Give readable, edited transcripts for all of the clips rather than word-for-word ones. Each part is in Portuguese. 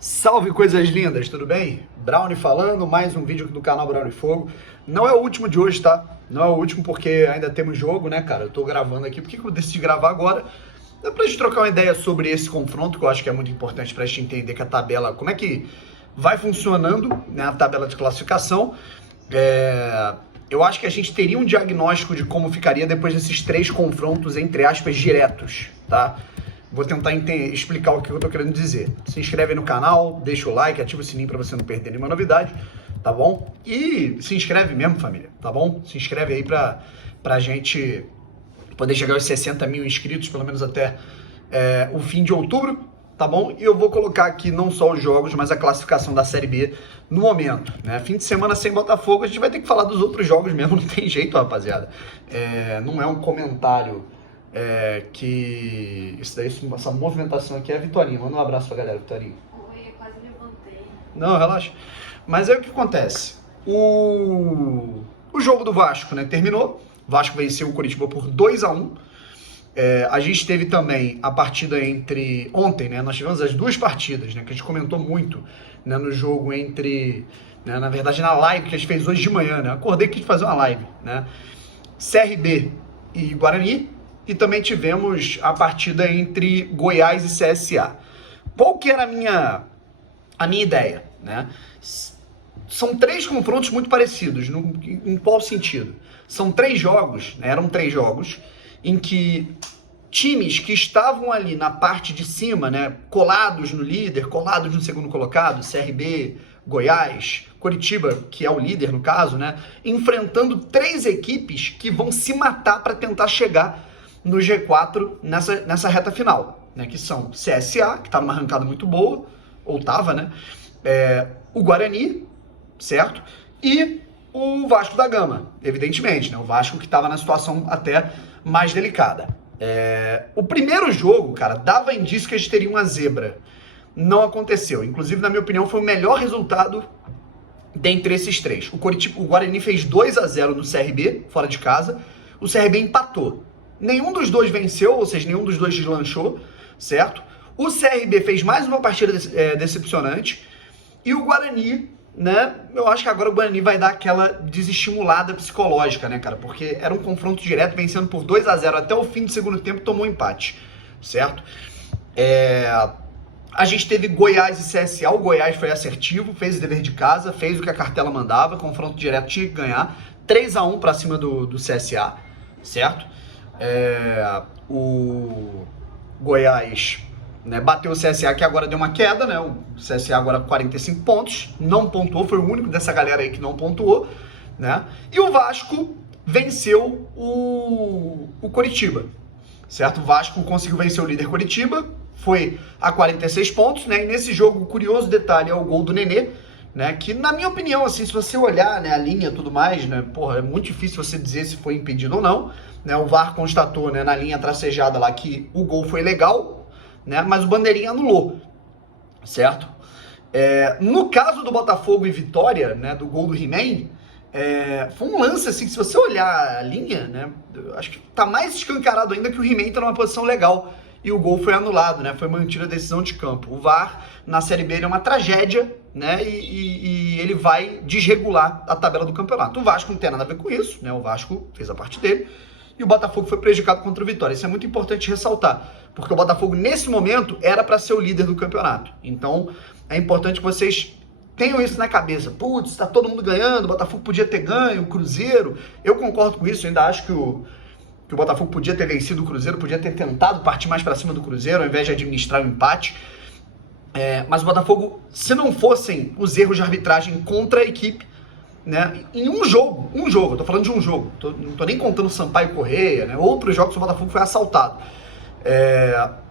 Salve coisas lindas, tudo bem? Brownie falando, mais um vídeo do canal Brownie Fogo. Não é o último de hoje, tá? Não é o último porque ainda temos jogo, né, cara? Eu tô gravando aqui, por que eu decidi gravar agora? É pra gente trocar uma ideia sobre esse confronto, que eu acho que é muito importante pra gente entender que a tabela, como é que vai funcionando, né, a tabela de classificação. Eu acho que a gente teria um diagnóstico de como ficaria depois desses 3 confrontos, entre aspas, diretos, tá? Vou tentar explicar o que eu tô querendo dizer. Se inscreve no canal, deixa o like, ativa o sininho pra você não perder nenhuma novidade, tá bom? E se inscreve mesmo, família, tá bom? Se inscreve aí pra gente poder chegar aos 60 mil inscritos, pelo menos até o fim de outubro, tá bom? E eu vou colocar aqui não só os jogos, mas a classificação da Série B no momento, né? Fim de semana sem Botafogo, a gente vai ter que falar dos outros jogos mesmo, não tem jeito, rapaziada. Não é um comentário... essa movimentação aqui é a Vitorinha. Manda um abraço pra galera, Vitorinha. Oi, eu quase levantei. Não, relaxa. Mas aí o que acontece? O jogo do Vasco, né, terminou. O Vasco venceu o Coritiba por 2-1. A gente teve também a partida entre... Ontem, né, nós tivemos as 2 partidas, né, que a gente comentou muito, né, no jogo entre... Né, na verdade, na live que a gente fez hoje de manhã, né? Acordei que a gente fazer uma live, né? CRB e Guarani. E também tivemos a partida entre Goiás e CSA. Qual que era a minha ideia, né? São 3 confrontos muito parecidos. Em qual sentido? São 3 jogos, né? Eram 3 jogos em que times que estavam ali na parte de cima, né, colados no líder, colados no segundo colocado, CRB, Goiás, Coritiba, que é o líder no caso, né, enfrentando 3 equipes que vão se matar para tentar chegar no G4 nessa reta final, né, que são CSA, que tá numa arrancada muito boa, ou tava, né, o Guarani, certo? E o Vasco da Gama, evidentemente, né, o Vasco que tava na situação até mais delicada. O primeiro jogo, cara, dava indício que a gente teria uma zebra. Não aconteceu. Inclusive, na minha opinião, foi o melhor resultado dentre esses 3. O Guarani fez 2-0 no CRB, fora de casa. O CRB empatou. Nenhum dos 2 venceu, ou seja, nenhum dos 2 deslanchou, certo? O CRB fez mais uma partida decepcionante. E o Guarani, né? Eu acho que agora o Guarani vai dar aquela desestimulada psicológica, né, cara? Porque era um confronto direto, vencendo por 2-0 até o fim do segundo tempo, tomou um empate, certo? A gente teve Goiás e CSA. O Goiás foi assertivo, fez o dever de casa, fez o que a cartela mandava, confronto direto, tinha que ganhar. 3-1 pra cima do CSA, certo? O Goiás, né, bateu o CSA, que agora deu uma queda, né? O CSA agora 45 pontos, não pontuou, foi o único dessa galera aí que não pontuou, né? E o Vasco venceu o Coritiba, certo? O Vasco conseguiu vencer o líder Coritiba, foi a 46 pontos, né? E nesse jogo, o curioso detalhe é o gol do Nenê, né? Que na minha opinião, assim, se você olhar, né, a linha e tudo mais, né? Porra, é muito difícil você dizer se foi impedido ou não, né? O VAR constatou, né, na linha tracejada lá que o gol foi legal, né? Mas o bandeirinha anulou, certo? No caso do Botafogo e Vitória, né, do gol do He-Man, foi um lance assim que se você olhar a linha, né, acho que tá mais escancarado ainda que o He-Man tá numa posição legal e o gol foi anulado, né? Foi mantida a decisão de campo. O VAR na Série B é uma tragédia, né? E ele vai desregular a tabela do campeonato. O Vasco não tem nada a ver com isso, né? O Vasco fez a parte dele. E o Botafogo foi prejudicado contra o Vitória. Isso é muito importante ressaltar, porque o Botafogo, nesse momento, era para ser o líder do campeonato. Então, é importante que vocês tenham isso na cabeça. Putz, tá todo mundo ganhando, o Botafogo podia ter ganho, o Cruzeiro. Eu concordo com isso, eu ainda acho que o Botafogo podia ter vencido o Cruzeiro, podia ter tentado partir mais para cima do Cruzeiro, ao invés de administrar o empate. Mas o Botafogo, se não fossem os erros de arbitragem contra a equipe, né, em um jogo, eu tô falando de um jogo, não tô nem contando Sampaio Correia, né, outros jogos o Botafogo foi assaltado,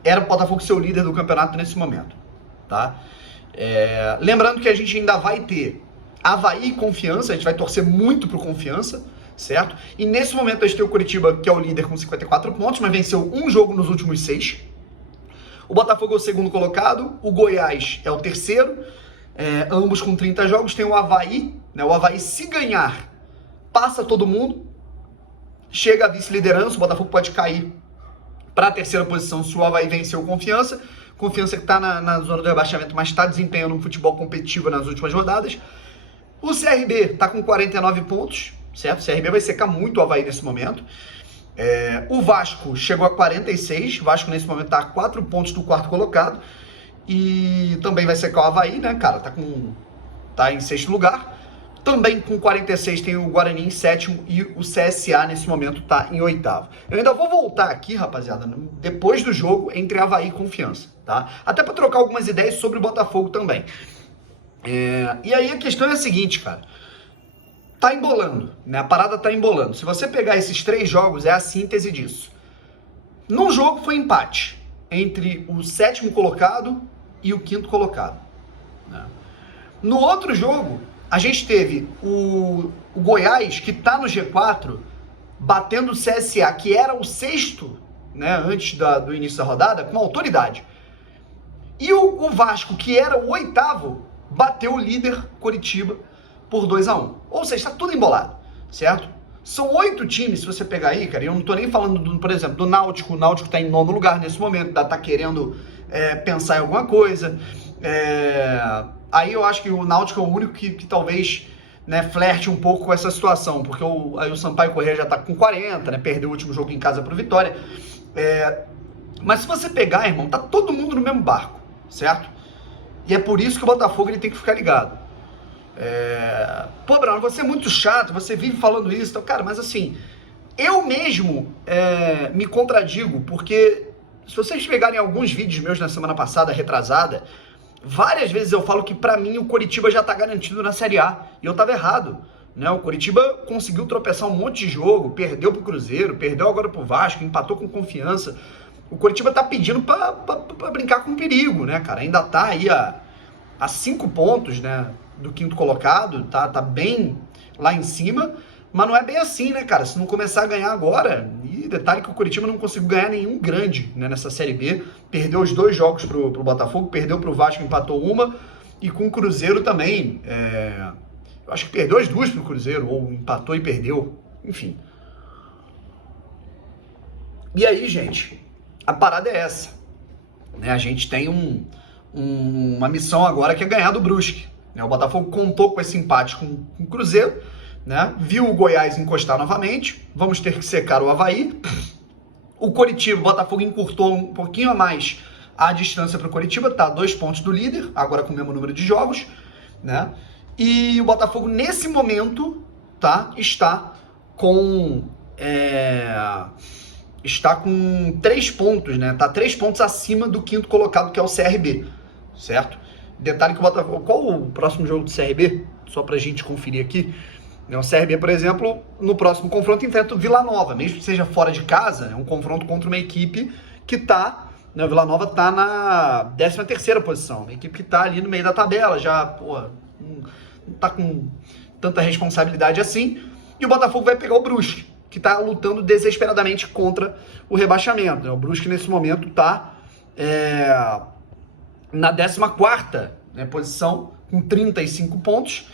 era o Botafogo ser o líder do campeonato nesse momento, tá? Lembrando que a gente ainda vai ter Avaí e Confiança, a gente vai torcer muito pro Confiança, certo? E nesse momento a gente tem o Coritiba, que é o líder com 54 pontos, mas venceu um jogo nos últimos 6. O Botafogo é o segundo colocado, o Goiás é o terceiro, ambos com 30 jogos. Tem o Avaí, né? O Avaí, se ganhar, passa todo mundo, chega a vice-liderança. O Botafogo pode cair para a terceira posição se o Avaí vencer o Confiança. Confiança que tá na zona do rebaixamento, mas está desempenhando um futebol competitivo nas últimas rodadas. O CRB tá com 49 pontos, certo? O CRB vai secar muito o Avaí nesse momento. O Vasco chegou a 46, o Vasco nesse momento tá a 4 pontos do quarto colocado. E também vai secar o Avaí, né, cara? Tá em sexto lugar. Também com 46 tem o Guarani em sétimo e o CSA nesse momento tá em oitavo. Eu ainda vou voltar aqui, rapaziada, depois do jogo entre Avaí e Confiança, tá? Até para trocar algumas ideias sobre o Botafogo também. E aí a questão é a seguinte, cara. Tá embolando, né? A parada tá embolando. Se você pegar esses 3 jogos, é a síntese disso. Num jogo foi empate entre o 7º colocado e o 5º colocado, né? No outro jogo, a gente teve o Goiás, que tá no G4, batendo o CSA, que era o 6º, né, antes do início da rodada, com autoridade. E o Vasco, que era o 8º, bateu o líder Coritiba por 2-1. Ou seja, tá tudo embolado, certo? São 8 times, se você pegar aí, cara, e eu não tô nem falando, por exemplo, do Náutico. O Náutico tá em 9º lugar nesse momento, tá querendo pensar em alguma coisa. Aí eu acho que o Náutico é o único que talvez, né, flerte um pouco com essa situação, porque aí o Sampaio Corrêa já tá com 40, né, perdeu o último jogo em casa pro Vitória. Mas se você pegar, irmão, tá todo mundo no mesmo barco, certo? E é por isso que o Botafogo ele tem que ficar ligado. Pô, Bruno, você é muito chato, você vive falando isso, então, cara, mas assim, eu mesmo me contradigo, porque se vocês pegarem alguns vídeos meus na semana passada, retrasada, várias vezes eu falo que pra mim o Coritiba já tá garantido na Série A, e eu tava errado, né? O Coritiba conseguiu tropeçar um monte de jogo, perdeu pro Cruzeiro, perdeu agora pro Vasco, empatou com Confiança. O Coritiba tá pedindo pra brincar com perigo, né, cara? Ainda tá aí a 5 pontos, né, do 5º colocado, tá bem lá em cima, mas não é bem assim, né, cara? Se não começar a ganhar agora, e detalhe que o Coritiba não conseguiu ganhar nenhum grande, né, nessa Série B, perdeu os 2 jogos pro Botafogo, perdeu pro Vasco, empatou uma, e com o Cruzeiro também, eu acho que perdeu as 2 pro Cruzeiro, ou empatou e perdeu, enfim. E aí, gente, a parada é essa, né? A gente tem uma missão agora que é ganhar do Brusque, né? O Botafogo contou com esse empate com o Cruzeiro, né? Viu o Goiás encostar novamente, vamos ter que secar o Avaí. O Coritiba, o Botafogo encurtou um pouquinho a mais a distância para o Coritiba, tá a 2 pontos do líder, agora com o mesmo número de jogos, né? E o Botafogo nesse momento, tá, está com 3 pontos, né? Tá 3 pontos acima do 5º colocado, que é o CRB, certo? Detalhe que o Botafogo... Qual o próximo jogo do CRB? Só pra gente conferir aqui. O CRB, por exemplo, no próximo confronto enfrenta o Vila Nova, mesmo que seja fora de casa, é um confronto contra uma equipe que tá... Né, o Vila Nova tá na 13ª posição, uma equipe que tá ali no meio da tabela, já, pô, não tá com tanta responsabilidade assim. E o Botafogo vai pegar o Brusque, que tá lutando desesperadamente contra o rebaixamento, né? O Brusque nesse momento tá na 14ª, né, posição, com 35 pontos,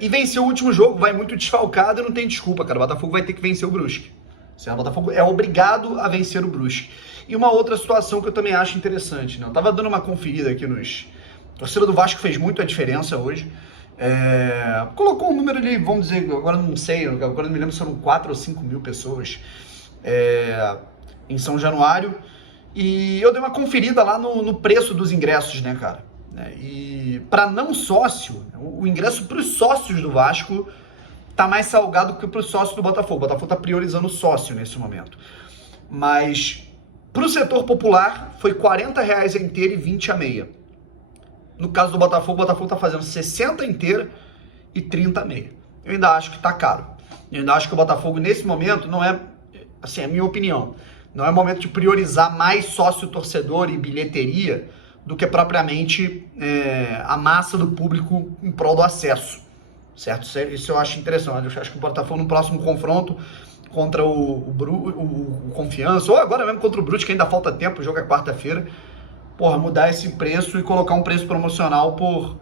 e venceu o último jogo, vai muito desfalcado e não tem desculpa, cara. O Botafogo vai ter que vencer o Brusque. O Botafogo é obrigado a vencer o Brusque. E uma outra situação que eu também acho interessante, né? Eu tava dando uma conferida aqui A torcida do Vasco fez muito a diferença hoje. Colocou um número ali, vamos dizer, agora não sei, agora não me lembro se foram 4 ou 5 mil pessoas em São Januário. E eu dei uma conferida lá no preço dos ingressos, né, cara? E para não sócio, o ingresso para os sócios do Vasco tá mais salgado que para os sócios do Botafogo. O Botafogo tá priorizando o sócio nesse momento. Mas para o setor popular foi R$40 a inteira e 20 a meia. No caso do Botafogo, o Botafogo tá fazendo 60 inteira e 30 a meia. Eu ainda acho que tá caro. Eu ainda acho que o Botafogo nesse momento não é, assim, é a minha opinião, não é momento de priorizar mais sócio-torcedor e bilheteria do que propriamente a massa do público em prol do acesso, certo? Isso eu acho interessante. Eu acho que o Botafogo no próximo confronto contra o Confiança, ou agora mesmo contra o Brusque, que ainda falta tempo, o jogo é quarta-feira, porra, mudar esse preço e colocar um preço promocional por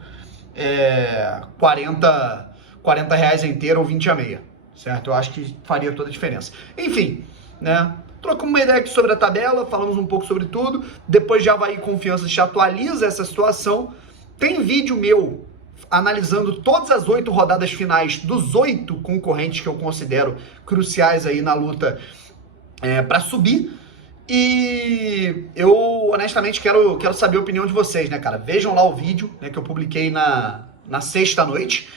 R$40 inteiro ou 20 a meia, certo? Eu acho que faria toda a diferença. Enfim, né? trocamos uma ideia aqui sobre a tabela, falamos um pouco sobre tudo. Depois de Avaí e Confiança, a gente atualiza essa situação. Tem vídeo meu analisando todas as 8 rodadas finais dos 8 concorrentes que eu considero cruciais aí na luta para subir. E eu, honestamente, quero saber a opinião de vocês, né, cara? Vejam lá o vídeo, né, que eu publiquei na sexta-noite.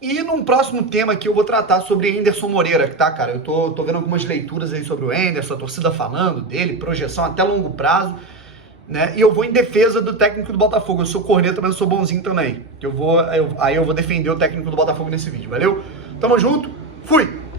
E num próximo tema aqui eu vou tratar sobre Anderson Moreira, que tá, cara? Eu tô vendo algumas leituras aí sobre o Anderson, a torcida falando dele, projeção até longo prazo, né? E eu vou em defesa do técnico do Botafogo. Eu sou corneta, mas eu sou bonzinho também. Aí eu vou defender o técnico do Botafogo nesse vídeo, valeu? Tamo junto, fui!